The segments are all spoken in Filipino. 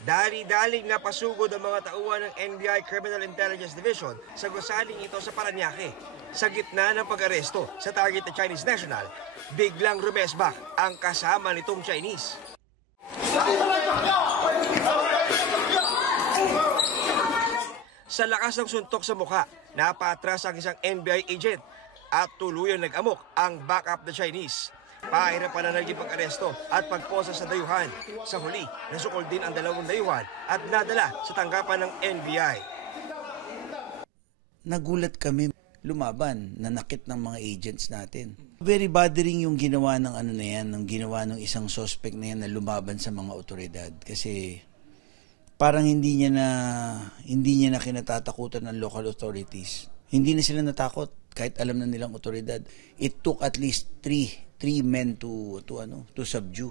Dali-daling napasugod ang mga tauhan ng NBI Criminal Intelligence Division sa gusaling ito sa Parañaque. Sa gitna ng pag-aresto sa target na Chinese national, biglang rumesbak ang kasama nitong Chinese. Sa lakas ng suntok sa mukha, napatras ang isang NBI agent at tuluyang nag-amok ang backup na Chinese. Pahirapan na naging pag-aresto at pagposa sa dayuhan. Sa huli, nasukol din ang dalawang dayuhan at nadala sa tanggapan ng NBI. Nagulat kami, lumaban, nanakit ng mga agents natin. Very bothering yung ginawa ng ano na yan, ng ginawa ng isang suspect na yan na lumaban sa mga otoridad. Kasi parang hindi niya na kinatatakutan ng local authorities. Hindi na sila natakot kahit alam na nilang otoridad. It took at least three men to subdue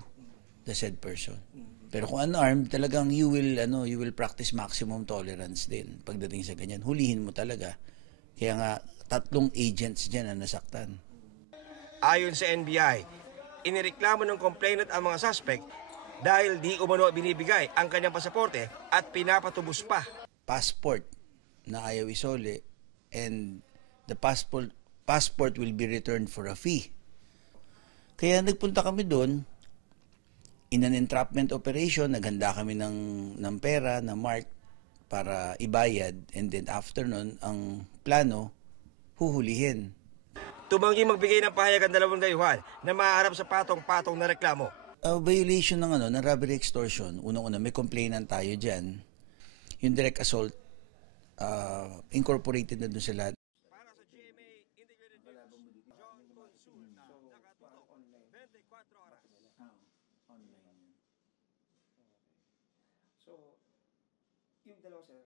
the said person. Pero kung unarmed, talagang you will practice maximum tolerance din pagdating sa ganyan. Hulihin mo talaga. Kaya nga 3 agents diyan na nasaktan. Ayon sa NBI, inireklamo ng complainant ang mga suspect dahil di umano binibigay ang kanyang pasaporte at pinapatubos pa. Passport na ayaw isole, and the passport will be returned for a fee. Kaya nagpunta kami doon, in an entrapment operation, naghanda kami ng pera, ng mark, para ibayad, and then after nun, ang plano, huhulihin. Tumanggi magbigay ng pahayag ang dalawang dayuhan na maaharap sa patong-patong na reklamo. Violation ng robbery extortion. Unang-una, may complainant tayo dyan. Yung direct assault, incorporated na doon sa lahat. Para sa GMA Integrated News, John Consulta, nakatutok, 24 oras. So, yung dalawa sir,